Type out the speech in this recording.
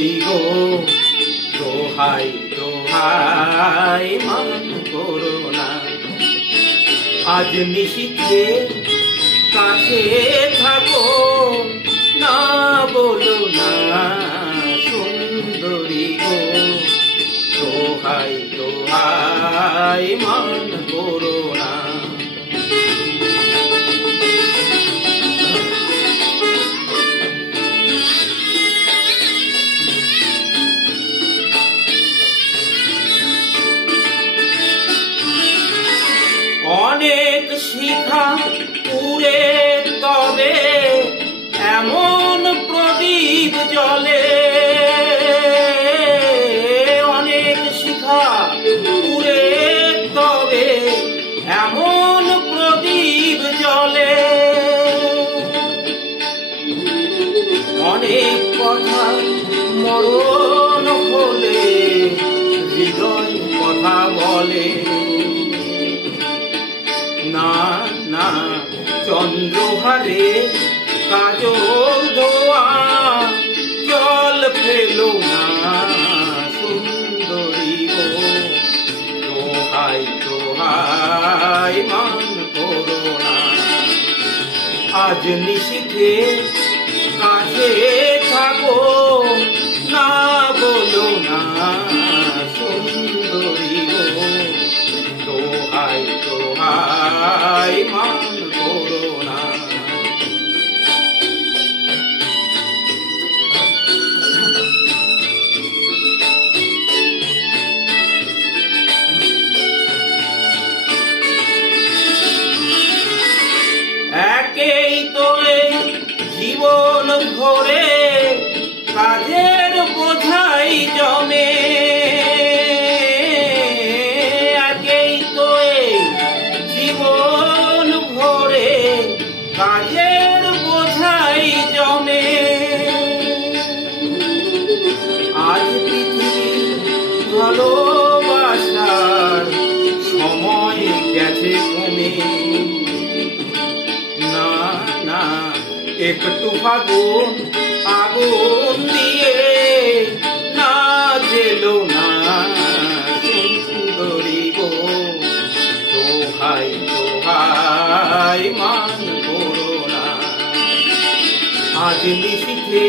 সুন্দরী গো দোহাই দোহাই মান করো না। আজ নিশীথে কাছে থাকো না বলো না সুন্দরী গো দোহাই দোহাই মান করো না। অনেক শিখা পুরে তবে এমন প্রদীপ জ্বলে, অনেক শিখা পুরে তবে এমন প্রদীপ জ্বলে। অনেক কথা মরণ হলে হৃদয় কথা বলে না না চন্দ্রহারে কাজল ধোয়া জল ফেলো না সুন্দরী গো দোহাই দোহাই মান করো না। আজ নিশীথে কাছে থাকো না বলো না সুন্দরী গো দোহাই দোহাই মান করো না। একেই তো জীবন ভরে কাজের বোঝাই জমে, একেই তো জীবন ভরে কাজের বোঝাই জমে। আজ পৃথিবী ভালোবাসার সময় গেছে কমে না না একটু ফাগুন আগুন দিয়ে না জেলো না সুন্দরী গো দোহাই দোহাই মান করো না। আজ নিশীথে